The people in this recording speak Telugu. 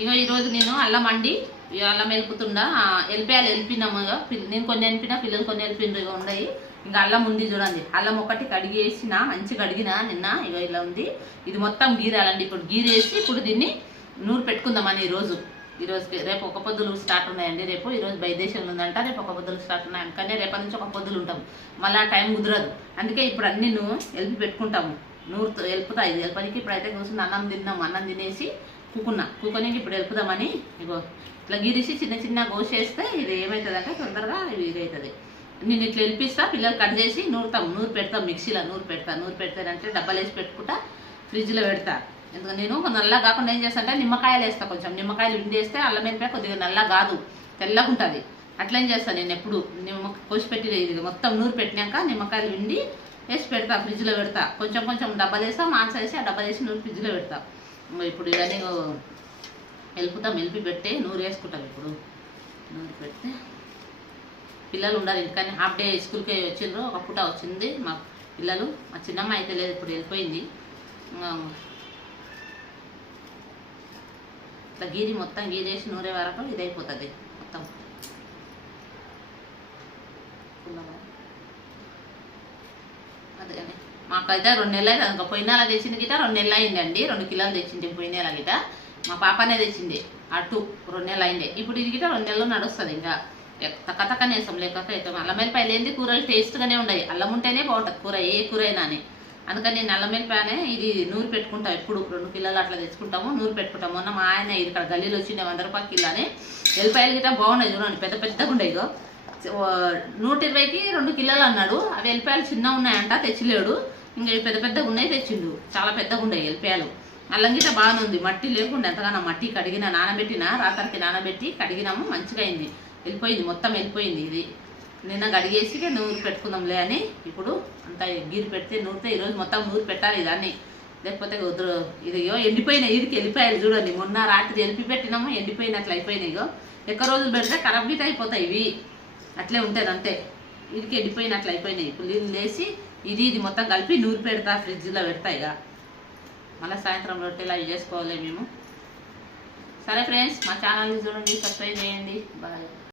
ఇగో ఈరోజు నేను అల్లం అండి అల్లం వెలుపుతుండా వెళ్ళిపోయాలి వెళ్ళిపోయినాము. నేను కొన్ని వెళ్ళిపోయినా పిల్లలు కొన్ని వెళ్ళిపోయిన ఇక ఉన్నాయి. ఇంకా అల్లం ఉంది చూడండి. అల్లం ఒకటి కడిగేసిన మంచిగా కడిగిన నిన్న. ఇక ఇలా ఉంది. ఇది మొత్తం గీరాలండి. ఇప్పుడు గీరేసి ఇప్పుడు దీన్ని నూరు పెట్టుకుందామని ఈరోజుకి రేపు ఒక పొద్దులు స్టార్ట్ ఉన్నాయండి. ఈరోజు బయదేశంలో ఉందంట. రేపు ఒక పొద్దులు స్టార్ట్ ఉన్నాయి. అందుకనే రేపటి నుంచి ఒక పొద్దులు ఉంటాం. మళ్ళీ టైం కుదరదు. అందుకే ఇప్పుడు అన్ని వెళ్ళి పెట్టుకుంటాము. నూరుతో వెళ్పుతా. ఇది వెళ్ళపనికి ఇప్పుడైతే కూర్చుని అన్నం తిన్నాము. అన్నం తినేసి కూకొని ఇప్పుడు వెళ్పుదామని ఇగో ఇట్లా గీరిసి చిన్న చిన్న కోసేస్తే ఇది ఏమవుతుందంటే తొందరగా ఇది అవుతుంది. నేను ఇట్లా వెళ్ళిపిస్తా. పిల్లలు కట్ చేసి నూరు పెడతాం. మిక్సీలో నూరు పెడతానంటే డబ్బాలు వేసి పెట్టుకుంటా. ఫ్రిడ్జ్లో పెడతా. ఎందుకంటే నేను నల్ల కాకుండా ఏం చేస్తా అంటే నిమ్మకాయలు వేస్తా. కొంచెం నిమ్మకాయలు విండేస్తే అల్లం వెల్లిపాయ కొద్దిగా నల్ల కాదు, తెల్లగా ఉంటుంది. అట్లా ఏం చేస్తాను నేను ఎప్పుడు కోసి పెట్టి ఇది మొత్తం నూరు పెట్టినాక నిమ్మకాయలు విండి వేసి పెడతా. ఫ్రిడ్జ్లో పెడతా. కొంచెం డబ్బాలు వేస్తా. మాంసం వేసి ఆ డబ్బాలు వేసి నూరు ఫ్రిడ్జ్లో పెడతా. ఇప్పుడు ఇవన్నీ వెలిపి పెట్టి నూరు వేసుకుంటాం. ఇప్పుడు నూరు పెడితే పిల్లలు ఉండాలి ఇంటికని హాఫ్ డే స్కూల్కి వచ్చిండ్రు. ఒక పూట వచ్చింది మా పిల్లలు. మా చిన్నమ్మ అయితే లేదు, ఇప్పుడు వెళ్ళిపోయింది. ఇట్లా గీరి మొత్తం గీరేసి నూరే వరకు ఇది అయిపోతుంది మొత్తం. అదే మాకైతే 2 నెలలు అయితే ఇంకా పోయిన నెల తెచ్చింది గిట 2 నెలలు అయిందండి. 2 కిలోలు తెచ్చింది పోయిన నెల గిట. మా పాపనే తెచ్చింది. అటు 2 నెలలు అయింది. ఇప్పుడు ఇది గిట 2 నెలలు నడుస్తుంది. ఇంకా తక్కనే వేస్తాం, లేకపోతే అవుతాం. అల్లం వెల్లిపాయలు ఏంది కూరలు టేస్ట్గానే ఉండవు. అల్లం ఉంటేనే బాగుంటుంది కూర, ఏ కూర అయినా అని. అందుకని నేను అల్లం వెల్లిపాయనే ఇది నూరు పెట్టుకుంటాం. ఎప్పుడు 2 కిలోలు అట్లా తెచ్చుకుంటాము, నూరు పెట్టుకుంటాము. మొన్న మా ఆయన ఇక్కడ గల్లీలో వచ్చిండే 100 రూపాయల కిలోనే వెల్లిపాయలు గిట బాగున్నాయి చూడండి. పెద్దగా ఉండవు. ఇగో 120కి 2 కిలోలు అన్నాడు. అవి వెల్లిపాయలు చిన్న ఉన్నాయంట, తెచ్చిలేడు. ఇంకా పెద్దగా ఉన్నాయి, తెచ్చిండు. చాలా పెద్దగా ఉన్నాయి వెల్లిపాయలు. అల్లం గిట బాగానే ఉంది. మట్టి లేకుండా ఎంతగానో మట్టి కడిగిన రాత్రికి నానబెట్టి కడిగినాము. మంచిగా అయింది. వెళ్ళిపోయింది మొత్తం వెళ్ళిపోయింది. ఇది నిన్న కడిగేసి నూరు పెట్టుకుందాంలే అని ఇప్పుడు అంతా గీరి పెడితే నూరితే ఈరోజు మొత్తం నూరు పెట్టాలి దాన్ని. లేకపోతే ఇది ఎండిపోయినాయి. ఇదికి వెళ్ళిపోయాలి చూడండి. మొన్న రాత్రి వెళ్ళి పెట్టినాము, ఎండిపోయినట్లు అయిపోయినాయి. ఎక్కువ రోజులు పెడితే ఖరాబ్ గీత అయిపోతాయి. ఇవి అట్లే ఉంటుంది అంతే. ఇదికి ఎండిపోయినట్లు అయిపోయినాయి. ఇప్పుడు నీళ్ళు వేసి ఇది మొత్తం కలిపి నూరు పెడతా, ఫ్రిడ్జ్లో పెడతా. ఇక మళ్ళీ సాయంత్రం రొట్టెలు అవి చేసుకోవాలి మేము. సరే ఫ్రెండ్స్, మా ఛానల్ని చూడండి, సబ్స్క్రైబ్ చేయండి. బాయ్.